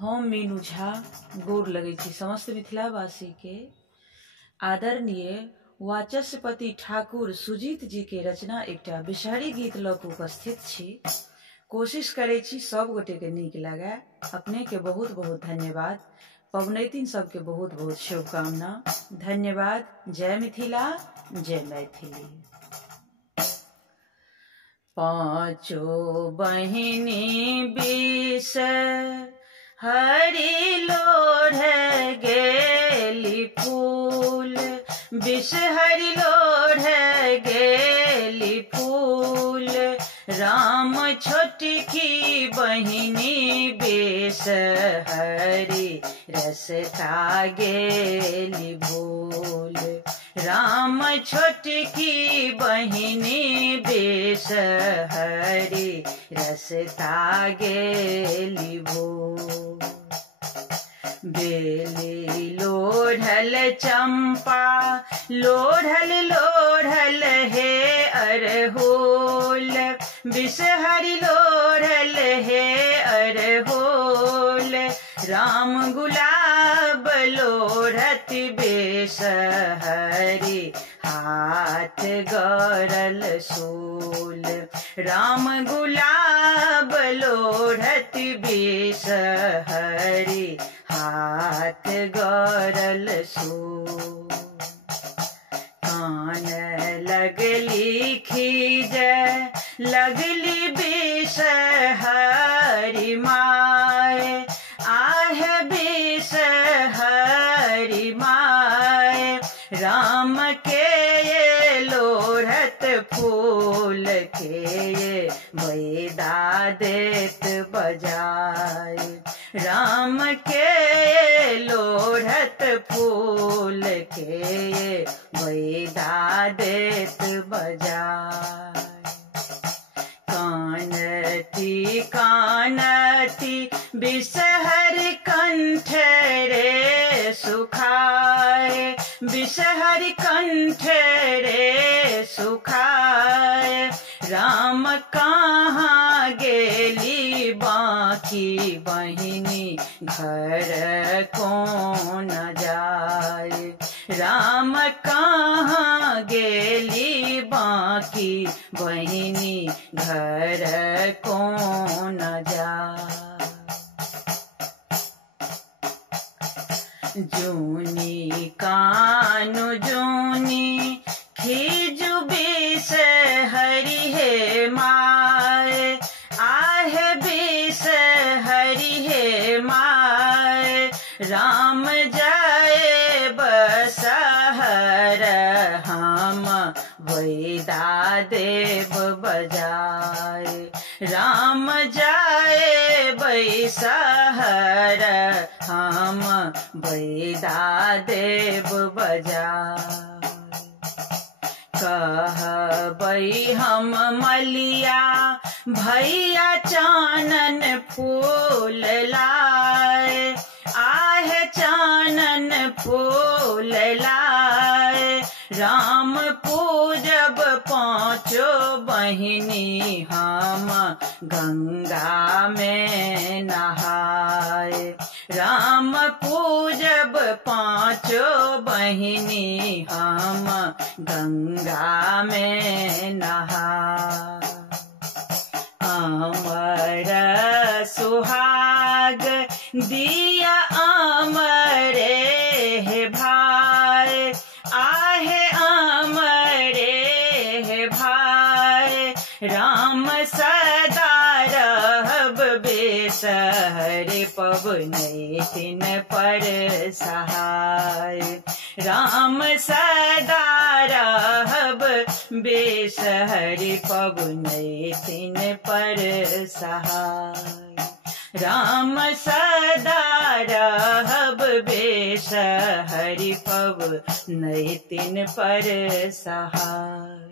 हम मीनू झा गोर लगै छी समस्त मिथिलावासी के। आदरणीय वाचस्पति ठाकुर सुजीत जी के रचना एकटा बिषहरी गीत लऽ कऽ उपस्थित छी। कोशिश करै छी सब गोटे के नीक लागे। अपने के बहुत बहुत धन्यवाद। पबनैतिन सबके बहुत बहुत शुभकामना। धन्यवाद। जय मिथिला, जय मैथिली। पाँचो बहिनी बिष हरि लोढ़ गेली फूल, बिष हरि लोढ़ गेली फूल। राम छोटकी बहिनी बिष हरि रसता गेली भूल। राम छोटकी बहिनी बिष हरि रसता गेली भूल। बेली लोढ़ल चंपा लोढ़ल लोढ़ल हे अरहुल, बिष हरि लोढ़ल हे अरहुल। राम गुलाब लोढ़त बिष हरि हाथ गरल सूल। राम गुलाब लोढ़त बिष हरि हाथ गरल सूल। कान लगली खीज लगली बिष हरि माय, आहे बिष हरि माय। राम के ये लोढ़त फूल के ये बैदा देत बजाय। राम के ये लोढ़त फूल के ये बैदा देत बजाय। कानती कानती बिष हरि कंठ रे सुखाए, बिष हरि कंठ रे सुखाए। राम कहाँ गेली बाकी बहिनी घर कौन जाए। राम कहाँ गेली बाकी बहिनी घर कौन जाए। जूनी कानु जूनी खीजु बिष हरि हे माय, आहे बिष हरि हे माय। राम जाए बसहर हम बैदा देव बजाए। राम जाए बैसहर हम बैदा देव बजाए। कहबै हम मलिया भैया चानन फूल लाए, आहे चानन फूल लाए। राम पूजब पाँचो बहिनी हम गंगा में नहाए। राम पूजब पाँचो बहिनी हम गंगा में नहाए। अमर सुहाग दिया अमरे हे भाई, आहे अमरे हे भाई। राम सदा रहब बिष हरि पबनैतिन पर सहाय। राम सदा रहब बिष हरि पबनैतिन पर सहाय। राम सदा रहब बिष हरि पबनैतिन पर सहाय।